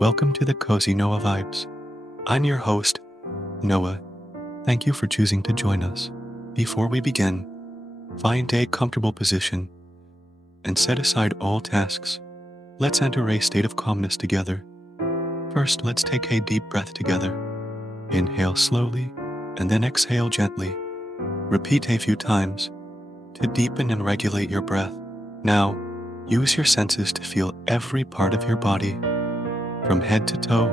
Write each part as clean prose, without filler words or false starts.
Welcome to the Cozy Noah Vibes. I'm your host, Noah. Thank you for choosing to join us. Before we begin, find a comfortable position and set aside all tasks. Let's enter a state of calmness together. First, let's take a deep breath together. Inhale slowly and then exhale gently. Repeat a few times to deepen and regulate your breath. Now, use your senses to feel every part of your body, from head to toe.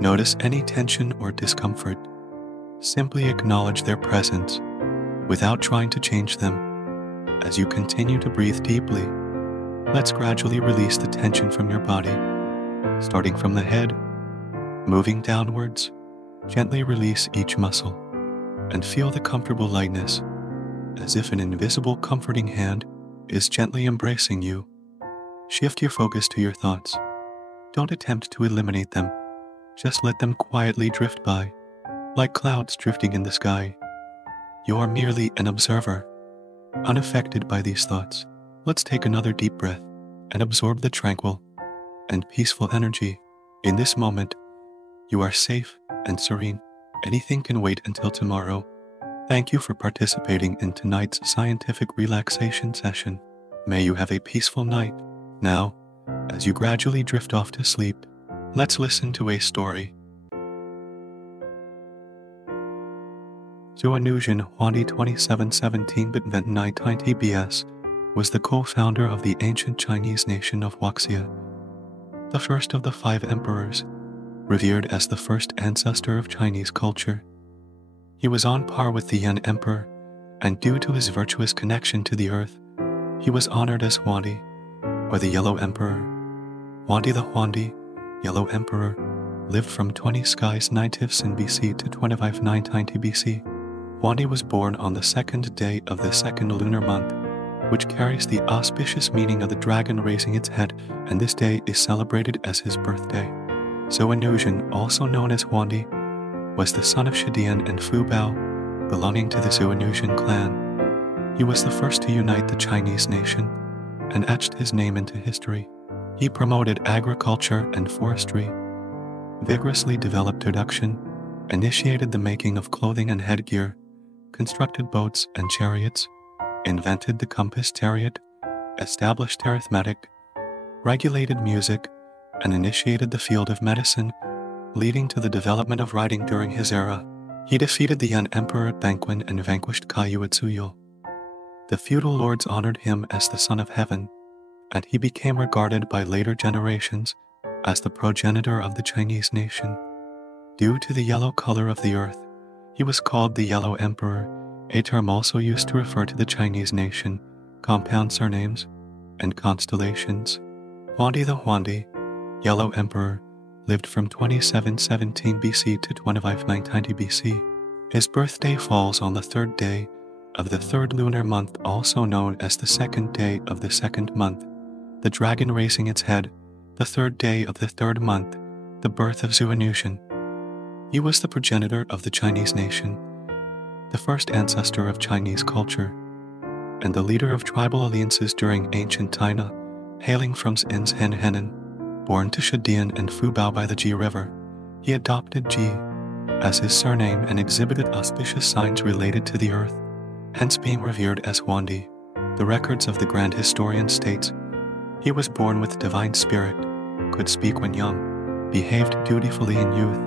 Notice any tension or discomfort. Simply acknowledge their presence without trying to change them. As you continue to breathe deeply, let's gradually release the tension from your body, starting from the head, moving downwards. Gently release each muscle and feel the comfortable lightness, as if an invisible comforting hand is gently embracing you. Shift your focus to your thoughts. Don't attempt to eliminate them. Just let them quietly drift by, like clouds drifting in the sky. You are merely an observer, unaffected by these thoughts. Let's take another deep breath and absorb the tranquil and peaceful energy. In this moment, you are safe and serene. Anything can wait until tomorrow. Thank you for participating in tonight's scientific relaxation session. May you have a peaceful night. Now, as you gradually drift off to sleep, let's listen to a story. Zhuanuzhen Huangdi 2717-19 TBS was the co-founder of the ancient Chinese nation of Huaxia, the first of the 5 emperors, revered as the first ancestor of Chinese culture. He was on par with the Yan Emperor, and due to his virtuous connection to the earth, he was honored as Huangdi, or the Yellow Emperor. Huangdi the Huangdi, Yellow Emperor, lived from 20 skies 9 in BC to 2519 BC. Huangdi was born on the 2nd day of the 2nd lunar month, which carries the auspicious meaning of the dragon raising its head, and this day is celebrated as his birthday. Zhuanuzhen, also known as Huangdi, was the son of Shidian and Fu Bao, belonging to the Zhuanuzhen clan. He was the first to unite the Chinese nation and etched his name into history. He promoted agriculture and forestry, vigorously developed traduction, initiated the making of clothing and headgear, constructed boats and chariots, invented the compass chariot, established arithmetic, regulated music, and initiated the field of medicine, leading to the development of writing during his era. He defeated the Yan Emperor at Banquan and vanquished Kaiyu at Suyou. The feudal lords honored him as the son of heaven, and he became regarded by later generations as the progenitor of the Chinese nation. Due to the yellow color of the earth, he was called the Yellow Emperor, a term also used to refer to the Chinese nation, compound surnames, and constellations. Huangdi the Huangdi, Yellow Emperor, lived from 2717 BC to 2590 BC. His birthday falls on the 3rd day of the 3rd lunar month, also known as the 2nd day of the 2nd month, the dragon raising its head, the 3rd day of the 3rd month, the birth of Zhuanuzhen. He was the progenitor of the Chinese nation, the first ancestor of Chinese culture, and the leader of tribal alliances during ancient China, hailing from Xinshen Henan. Born to Shidian and Fu Bao by the Ji River, he adopted Ji as his surname and exhibited auspicious signs related to the earth, hence being revered as Huangdi. The records of the grand historian states he was born with divine spirit, could speak when young, behaved dutifully in youth,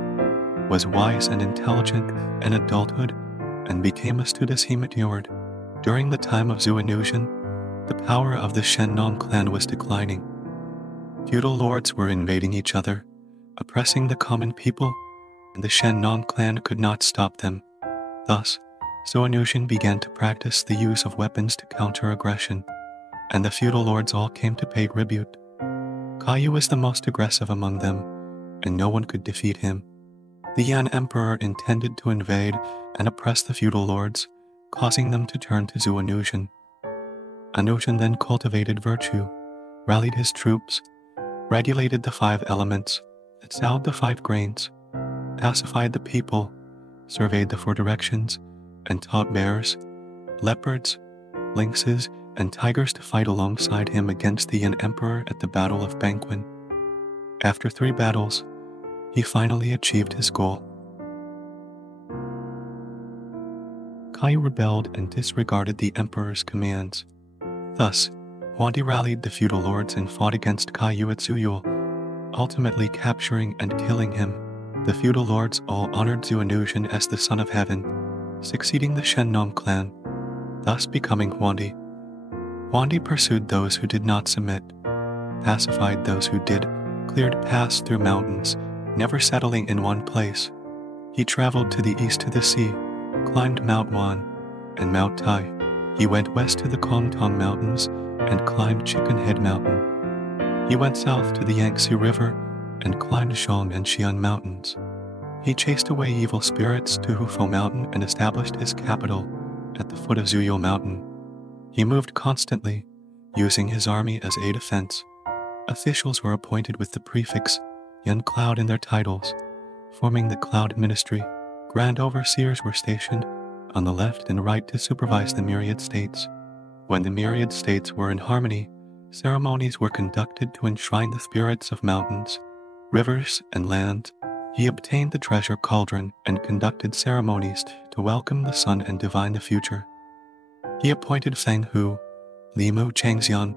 was wise and intelligent in adulthood, and became astute as he matured. During the time of Zhuanuzhen, the power of the Shennong clan was declining. Feudal lords were invading each other, oppressing the common people, and the Shennong clan could not stop them. Thus, Zhuanuzhen began to practice the use of weapons to counter aggression, and the feudal lords all came to pay tribute. Kaiyu was the most aggressive among them, and no one could defeat him. The Yan Emperor intended to invade and oppress the feudal lords, causing them to turn to Zhuanuzhen. Zhuanuzhen then cultivated virtue, rallied his troops, regulated the 5 elements, sowed the 5 grains, pacified the people, surveyed the 4 directions, and taught bears, leopards, lynxes, and tigers to fight alongside him against the Yan Emperor at the Battle of Banquan. After 3 battles, he finally achieved his goal. Kai rebelled and disregarded the emperor's commands. Thus, Huangdi rallied the feudal lords and fought against Kai at Zuyul, ultimately capturing and killing him. The feudal lords all honored Zhu Anuzhan as the son of heaven, succeeding the Shennong clan, thus becoming Huangdi. Huangdi pursued those who did not submit, pacified those who did, cleared paths through mountains, never settling in one place. He traveled to the east to the sea, climbed Mount Wan and Mount Tai. He went west to the Kongtong Mountains and climbed Chicken Head Mountain. He went south to the Yangtze River and climbed Zhong and Xian Mountains. He chased away evil spirits to Hufo Mountain and established his capital at the foot of Zuyul Mountain. He moved constantly, using his army as a defense. Officials were appointed with the prefix Yan Cloud in their titles, forming the Cloud Ministry. Grand overseers were stationed on the left and right to supervise the myriad states. When the myriad states were in harmony, ceremonies were conducted to enshrine the spirits of mountains, rivers, and land. He obtained the treasure cauldron and conducted ceremonies to welcome the sun and divine the future. He appointed Feng Hu, Limu Changxian,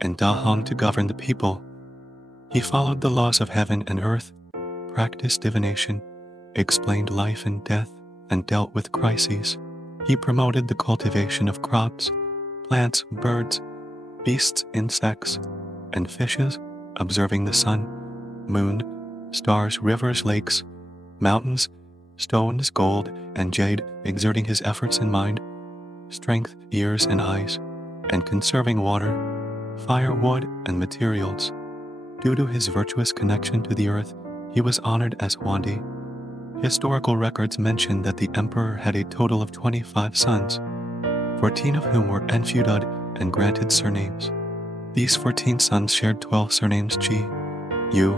and Da Hong to govern the people. He followed the laws of heaven and earth, practiced divination, explained life and death, and dealt with crises. He promoted the cultivation of crops, plants, birds, beasts, insects, and fishes, observing the sun, moon, stars, rivers, lakes, mountains, stones, gold, and jade, exerting his efforts in mind, strength, ears, and eyes, and conserving water, fire, wood, and materials. Due to his virtuous connection to the earth, he was honored as Huangdi. Historical records mention that the emperor had a total of 25 sons, 14 of whom were enfeuded and granted surnames. These 14 sons shared 12 surnames: Qi, Yu,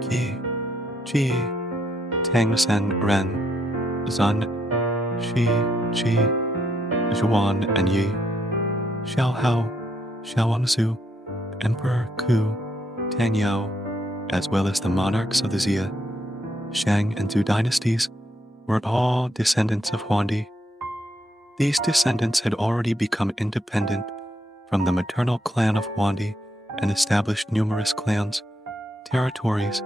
Qi, Ji, Tang Sen Ren, Zun, Shi, Qi, Zhuan, and Yi. Xiao Hao, Xiaowangzu, Emperor Ku, Tang Yao, as well as the monarchs of the Xia, Shang, and Zhou dynasties, were all descendants of Huangdi. These descendants had already become independent from the maternal clan of Huangdi and established numerous clans, territories,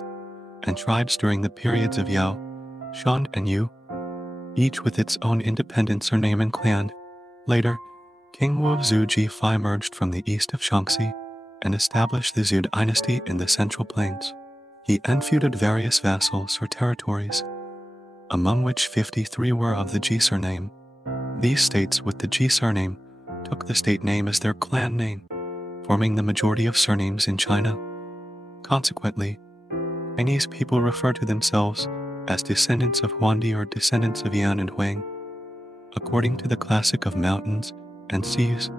and tribes during the periods of Yao, Shan, and Yu, each with its own independent surname and clan. Later, King Wu of Zhu Ji emerged from the east of Shaanxi and established the Zhou dynasty in the Central Plains. He enfeuded various vassals or territories, among which 53 were of the Ji surname. These states with the Ji surname took the state name as their clan name, forming the majority of surnames in China. Consequently, Chinese people refer to themselves as descendants of Huangdi or descendants of Yan and Huang. According to the classic of mountains and seas,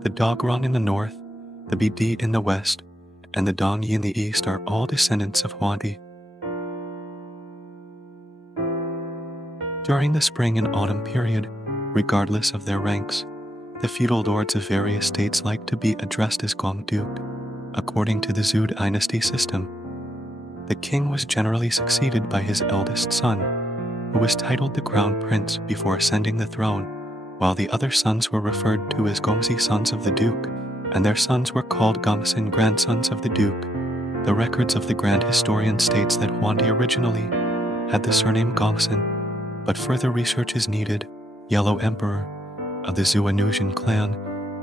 the Dogrong in the north, the Bidi in the west, and the Dongyi in the east are all descendants of Huangdi. During the spring and autumn period, regardless of their ranks, the feudal lords of various states liked to be addressed as Gong Duke. According to the Zhou dynasty system, the king was generally succeeded by his eldest son, who was titled the Crown Prince before ascending the throne, while the other sons were referred to as Gongxi, sons of the Duke, and their sons were called Gongsun, grandsons of the Duke. The records of the Grand Historian states that Huangdi originally had the surname Gongsun, but further research is needed. Yellow Emperor of the Zhou Anuzhan clan,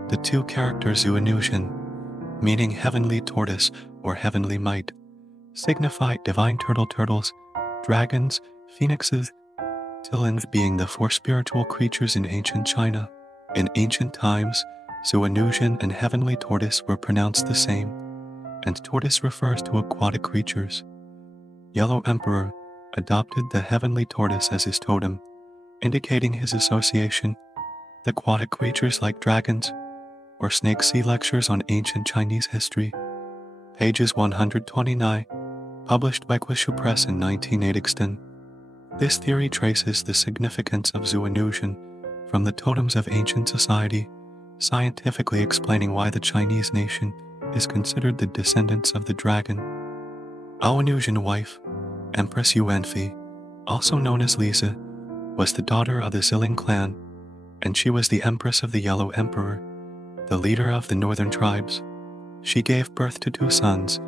the two characters Zhou Anuzhan, meaning heavenly tortoise or heavenly might, signify divine turtles, dragons, phoenixes, Tilins being the 4 spiritual creatures in ancient China. In ancient times, Zhou Anuzhan and heavenly tortoise were pronounced the same, and tortoise refers to aquatic creatures. Yellow Emperor adopted the heavenly tortoise as his totem, indicating his association with aquatic creatures like dragons or snakes. See lectures on ancient Chinese history, pages 129, published by Guishu Press in 1980. This theory traces the significance of Zhou Anuzhan from the totems of ancient society, scientifically explaining why the Chinese nation is considered the descendants of the dragon. Awanusian wife, Empress Yuanfi, also known as Lisa, was the daughter of the Zilling clan, and she was the empress of the Yellow Emperor, the leader of the northern tribes. She gave birth to 2 sons,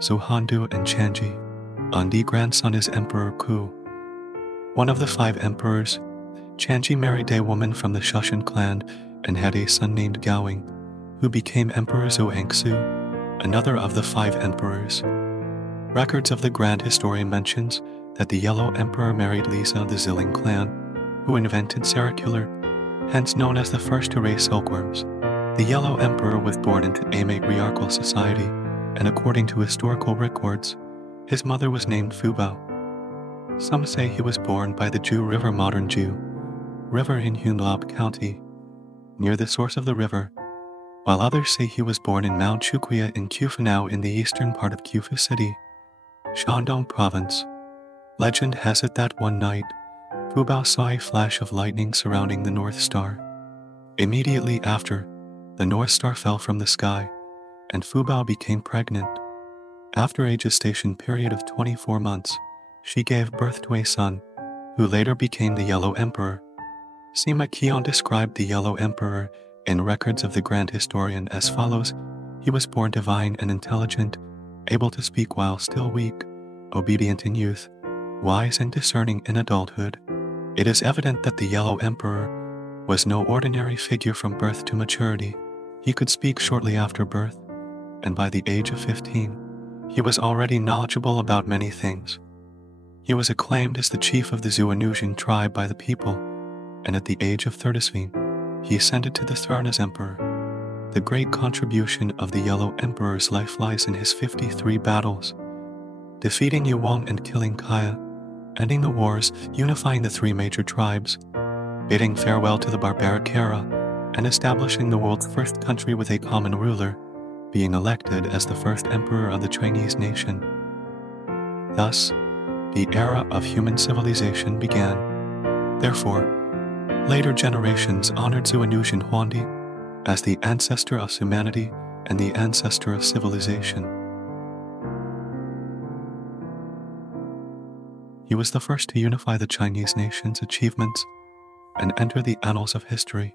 Zuhandu and Chanji. Andi grandson is Emperor Ku. One of the 5 emperors, Chanji married a woman from the Shushan clan and had a son named Gaoing, who became Emperor Zhuangsu, another of the 5 emperors. Records of the Grand Historian mentions that the Yellow Emperor married Lisa of the Zilling clan, who invented Saracular, hence known as the first to raise silkworms. The Yellow Emperor was born into a matriarchal society, and according to historical records, his mother was named Fubao. Some say he was born by the Ju River, modern Ju River in Hunlab County, near the source of the river, while others say he was born in Mount Chukuya in Kufanao in the eastern part of Kufu City, Shandong Province. Legend has it that one night, Fubao saw a flash of lightning surrounding the North Star. Immediately after, the North Star fell from the sky, and Fubao became pregnant. After a gestation period of 24 months, she gave birth to a son, who later became the Yellow Emperor. Sima Qian described the Yellow Emperor in records of the Grand Historian as follows: he was born divine and intelligent, able to speak while still weak, obedient in youth, wise and discerning in adulthood. It is evident that the Yellow Emperor was no ordinary figure from birth to maturity. He could speak shortly after birth, and by the age of 15, he was already knowledgeable about many things. He was acclaimed as the chief of the Xuanusian tribe by the people, and at the age of 30, he ascended to the throne as emperor. The great contribution of the Yellow Emperor's life lies in his 53 battles, defeating Yuwang and killing Kaya, ending the wars, unifying the 3 major tribes, bidding farewell to the barbaric era, and establishing the world's first country with a common ruler, being elected as the first emperor of the Chinese nation. Thus, the era of human civilization began. Therefore, later generations honored Xuanusian Huangdi as the ancestor of humanity and the ancestor of civilization. He was the first to unify the Chinese nation's achievements and enter the annals of history.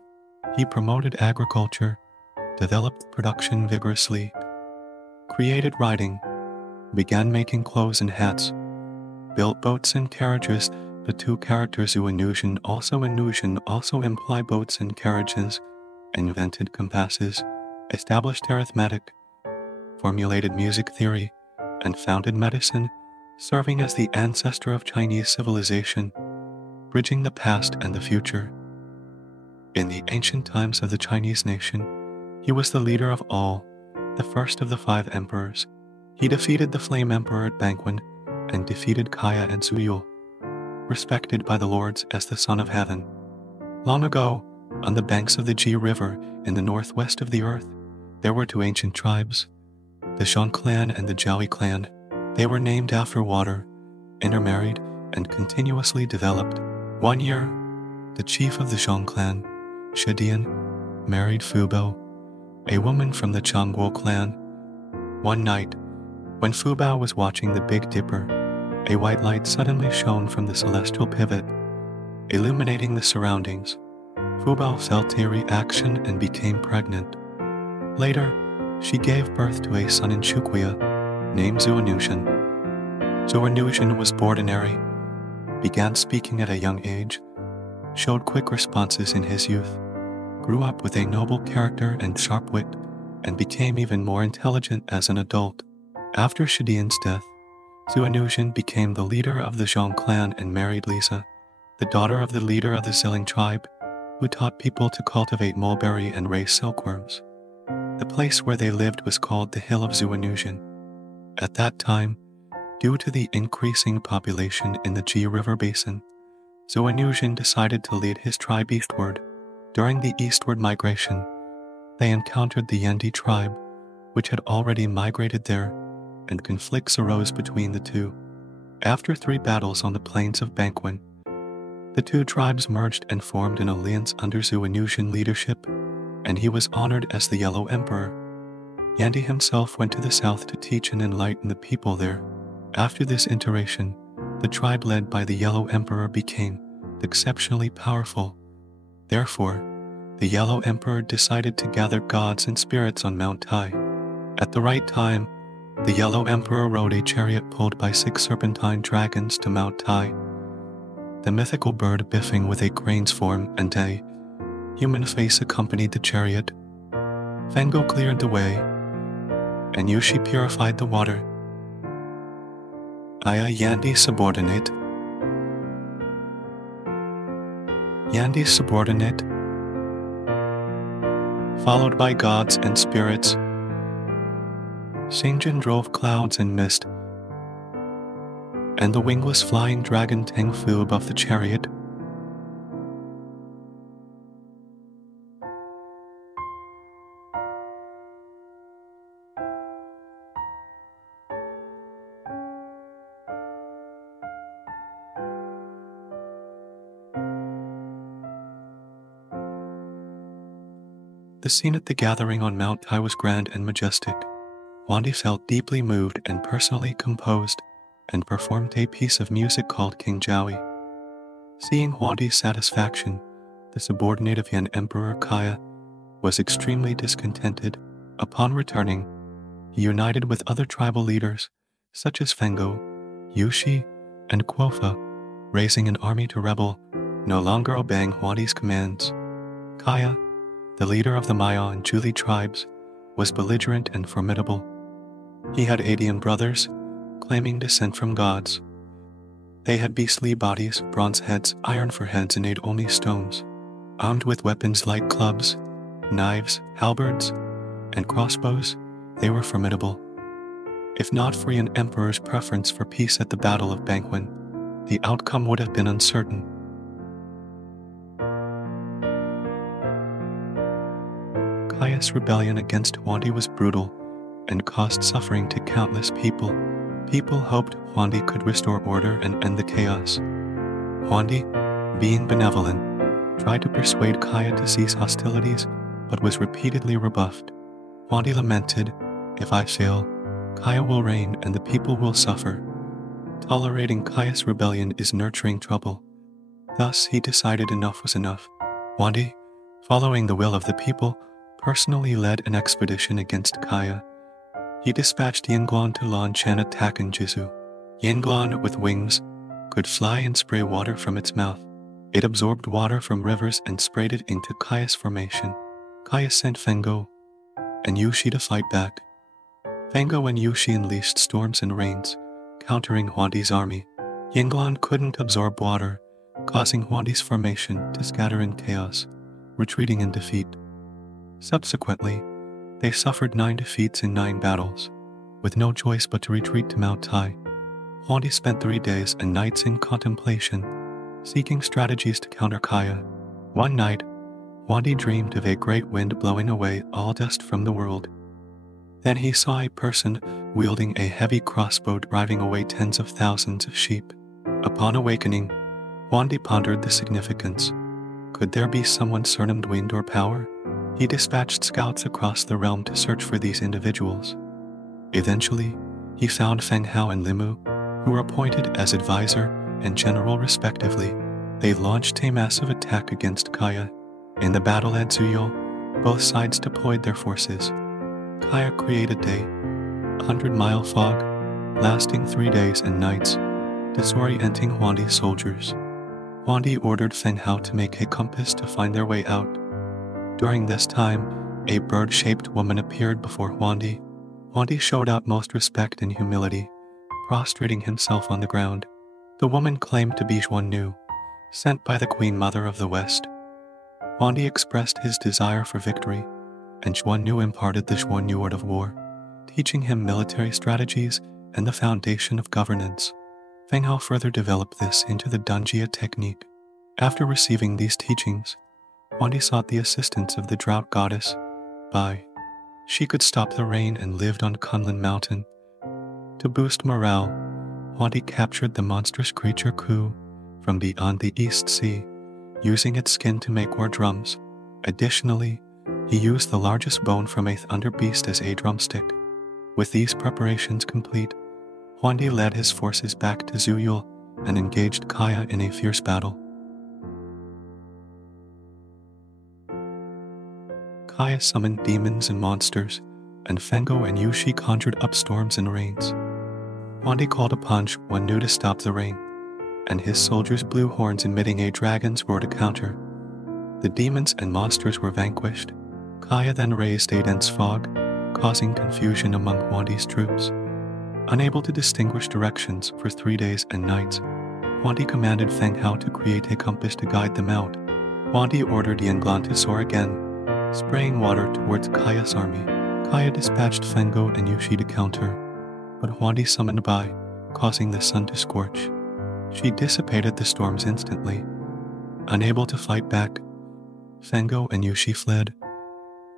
He promoted agriculture, developed production vigorously, created writing, began making clothes and hats, built boats and carriages. The 2 characters Xuanusian also imply boats and carriages, invented compasses, established arithmetic, formulated music theory, and founded medicine, serving as the ancestor of Chinese civilization, bridging the past and the future. In the ancient times of the Chinese nation, he was the leader of all, the first of the 5 emperors. He defeated the Flame Emperor at Bangwen and defeated Kaya and Zuyul, respected by the lords as the Son of Heaven. Long ago, on the banks of the Ji River in the northwest of the earth, there were 2 ancient tribes, the Shan clan and the Jiaoi clan. They were named after water, intermarried, and continuously developed. One year, the chief of the Shan clan, Shidian, married Fubao, a woman from the Changguo clan. One night, when Fubao was watching the Big Dipper, a white light suddenly shone from the celestial pivot, illuminating the surroundings. Fubao felt a reaction and became pregnant. Later, she gave birth to a son in Chukuya, named Xuanusian. Xuanusian was ordinary, began speaking at a young age, showed quick responses in his youth, grew up with a noble character and sharp wit, and became even more intelligent as an adult. After Shidian's death, Xuanusian became the leader of the Zhang clan and married Lisa, the daughter of the leader of the Zilling tribe, who taught people to cultivate mulberry and raise silkworms. The place where they lived was called the Hill of Xuanusian. At that time, due to the increasing population in the Ji River basin, Xuanusian decided to lead his tribe eastward. During the eastward migration, they encountered the Yendi tribe, which had already migrated there, and conflicts arose between the 2. After 3 battles on the plains of Bangwen, the 2 tribes merged and formed an alliance under Xuanusian leadership, and he was honored as the Yellow Emperor. Yendi himself went to the south to teach and enlighten the people there. After this iteration, the tribe led by the Yellow Emperor became exceptionally powerful. Therefore, the Yellow Emperor decided to gather gods and spirits on Mount Tai. At the right time, the Yellow Emperor rode a chariot pulled by 6 serpentine dragons to Mount Tai. The mythical bird biffing with a crane's form and a human face accompanied the chariot. Fango cleared the way, and Yushi purified the water. Aya Yandi's subordinate. Yandi's subordinate, followed by gods and spirits. Saingjin drove clouds and mist, and the wingless flying dragon Teng flew above the chariot. The scene at the gathering on Mount Tai was grand and majestic. Huandi felt deeply moved and personally composed, and performed a piece of music called King Jowie. Seeing Huandi's satisfaction, the subordinate of Yan Emperor Kaya was extremely discontented. Upon returning, he united with other tribal leaders, such as Fango, Yushi, and Quofa, raising an army to rebel, no longer obeying Huandi's commands. Kaya, the leader of the Maya and Juli tribes, was belligerent and formidable. He had 80 brothers, claiming descent from gods. They had beastly bodies, bronze heads, iron foreheads, and ate only stones. Armed with weapons like clubs, knives, halberds, and crossbows, they were formidable. If not for an emperor's preference for peace at the Battle of Bangwen, the outcome would have been uncertain. Kaya's rebellion against Huandi was brutal and caused suffering to countless people. People hoped Huandi could restore order and end the chaos. Huandi, being benevolent, tried to persuade Kaya to cease hostilities, but was repeatedly rebuffed. Huandi lamented, "If I fail, Kaya will reign and the people will suffer." Tolerating Kaya's rebellion is nurturing trouble. Thus he decided enough was enough. Huandi, following the will of the people, personally led an expedition against Kaya. He dispatched Yingguan to launch an attack in Jizu. Yingguan, with wings, could fly and spray water from its mouth. It absorbed water from rivers and sprayed it into Kaya's formation. Kaya sent Fango and Yushi to fight back. Fango and Yushi unleashed storms and rains, countering Huandi's army. Yingguan couldn't absorb water, causing Huandi's formation to scatter in chaos, retreating in defeat. Subsequently, they suffered 9 defeats in 9 battles, with no choice but to retreat to Mount Tai. Huandi spent 3 days and nights in contemplation, seeking strategies to counter Kaya. One night, Huandi dreamed of a great wind blowing away all dust from the world. Then he saw a person wielding a heavy crossbow driving away tens of thousands of sheep. Upon awakening, Huandi pondered the significance. Could there be someone surnamed wind or power? He dispatched scouts across the realm to search for these individuals. Eventually, he found Feng Hao and Limu, who were appointed as advisor and general respectively. They launched a massive attack against Kaya. In the battle at Zuyou, both sides deployed their forces. Kaya created a 100-mile fog, lasting 3 days and nights, disorienting Huandi's soldiers. Huandi ordered Feng Hao to make a compass to find their way out. During this time, a bird-shaped woman appeared before Huandi. Huandi showed utmost respect and humility, prostrating himself on the ground. The woman claimed to be Xuannu, sent by the Queen Mother of the West. Huandi expressed his desire for victory, and Xuannu imparted the Xuannu art of war, teaching him military strategies and the foundation of governance. Feng Hao further developed this into the Danjia technique. After receiving these teachings, Huandi sought the assistance of the drought goddess, Bai. She could stop the rain and lived on Kunlun Mountain. To boost morale, Huandi captured the monstrous creature Ku from beyond the East Sea, using its skin to make war drums. Additionally, he used the largest bone from a thunder beast as a drumstick. With these preparations complete, Huandi led his forces back to Zuyul and engaged Kaya in a fierce battle. Kaya summoned demons and monsters, and Fengo and Yushi conjured up storms and rains. Huandi called upon Xuannu to stop the rain, and his soldiers blew horns emitting a dragon's roar to counter. The demons and monsters were vanquished. Kaya then raised a dense fog, causing confusion among Huandi's troops. Unable to distinguish directions for 3 days and nights, Huandi commanded Feng Hao to create a compass to guide them out. Huandi ordered Yanglan to soar again, spraying water towards Kaya's army. Kaya dispatched Fengo and Yushi to counter, but Huandi summoned Bai, causing the sun to scorch. She dissipated the storms instantly. Unable to fight back, Fengo and Yushi fled.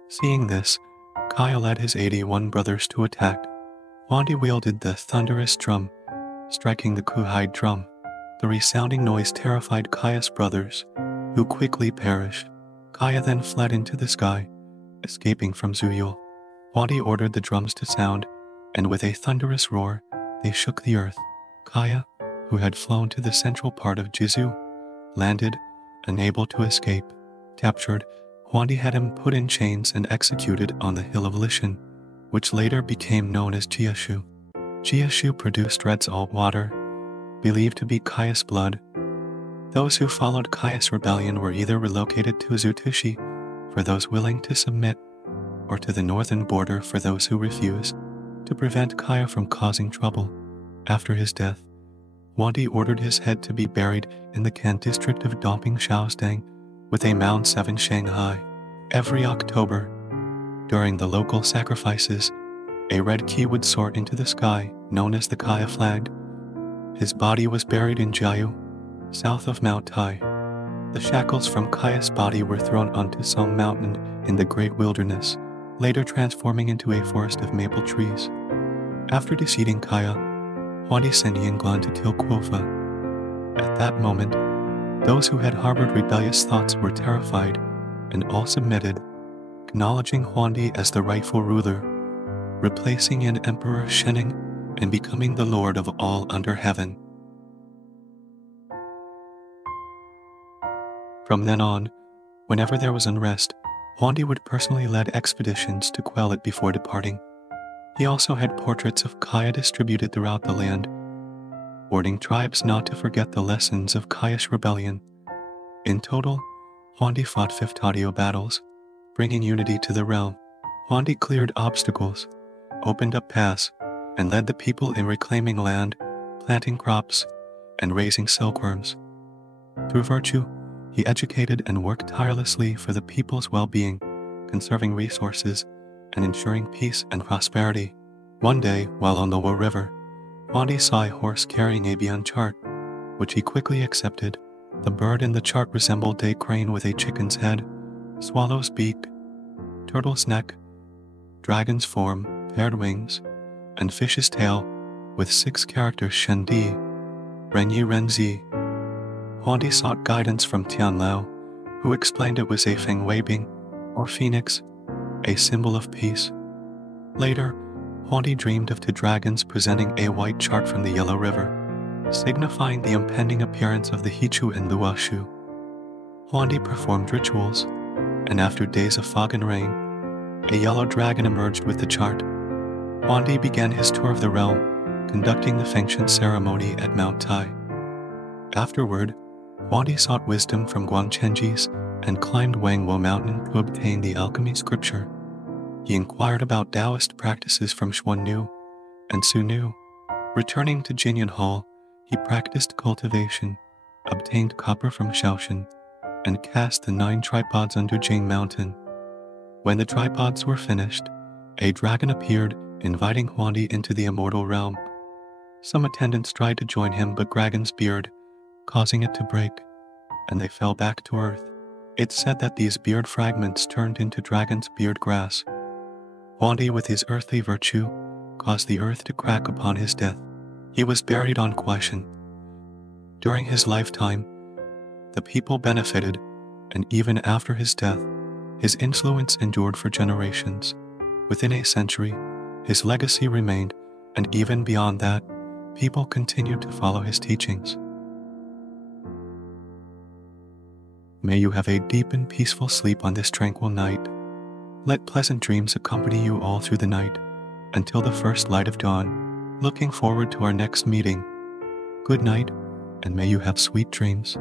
Seeing this, Kaya led his 81 brothers to attack. Huandi wielded the thunderous drum, striking the Kuhai drum. The resounding noise terrified Kaya's brothers, who quickly perished. Kaya then fled into the sky, escaping from Zuyul. Huandi ordered the drums to sound, and with a thunderous roar, they shook the earth. Kaya, who had flown to the central part of Jizu, landed, unable to escape. Captured, Huandi had him put in chains and executed on the hill of Lishan, which later became known as Jiashu. Jiashu produced red salt water, believed to be Kaya's blood. Those who followed Kaya's rebellion were either relocated to Zutushi for those willing to submit, or to the northern border for those who refused, to prevent Kaya from causing trouble. After his death, Huandi ordered his head to be buried in the Kan district of Domping Shaoxdang with a mound 7 Shanghai. Every October, during the local sacrifices, a red key would soar into the sky, known as the Kaya flag. His body was buried in Jiayu, south of Mount Tai. The shackles from Kaya's body were thrown onto Song Mountain in the Great Wilderness, later transforming into a forest of maple trees. After defeating Kaya, Huandi sent Yingguan to kill Quofa. At that moment, those who had harbored rebellious thoughts were terrified, and all submitted, acknowledging Huandi as the rightful ruler, replacing an Emperor Shening and becoming the lord of all under heaven. From then on, whenever there was unrest, Huandi would personally lead expeditions to quell it before departing. He also had portraits of Kaya distributed throughout the land, warning tribes not to forget the lessons of Kaya's rebellion. In total, Huandi fought 5 Tadio battles, bringing unity to the realm. Huandi cleared obstacles, opened up paths, and led the people in reclaiming land, planting crops, and raising silkworms. Through virtue, he educated and worked tirelessly for the people's well-being, conserving resources, and ensuring peace and prosperity. One day, while on the Wo River, Huandi saw a horse carrying a beyond chart, which he quickly accepted. The bird in the chart resembled a crane with a chicken's head, swallow's beak, turtle's neck, dragon's form, paired wings, and fish's tail, with 6 characters Shendi, Renyi Renzi. Huandi sought guidance from Tian Lao, who explained it was a Feng Weibing, or phoenix, a symbol of peace. Later, Huandi dreamed of 2 dragons presenting a white chart from the Yellow River, signifying the impending appearance of the Hichu and Luoshu. Huandi performed rituals, and after days of fog and rain, a yellow dragon emerged with the chart. Huandi began his tour of the realm, conducting the Fengshen ceremony at Mount Tai. Afterward, Huandi sought wisdom from Guangchenjis and climbed Wangwo Mountain to obtain the alchemy scripture. He inquired about Taoist practices from Xuannu and Sunu. Returning to Jinyan Hall, he practiced cultivation, obtained copper from Shaoshan, and cast the 9 tripods under Jing Mountain. When the tripods were finished, a dragon appeared, inviting Huandi into the immortal realm. Some attendants tried to join him, but Dragon's beard, causing it to break, and they fell back to earth. It's said that these beard fragments turned into dragon's beard grass. Huandi, with his earthly virtue, caused the earth to crack upon his death. He was buried on Kuaishan. During his lifetime, the people benefited, and even after his death, his influence endured for generations. Within a century, his legacy remained, and even beyond that, people continued to follow his teachings. May you have a deep and peaceful sleep on this tranquil night. Let pleasant dreams accompany you all through the night, until the first light of dawn. Looking forward to our next meeting. Good night, and may you have sweet dreams.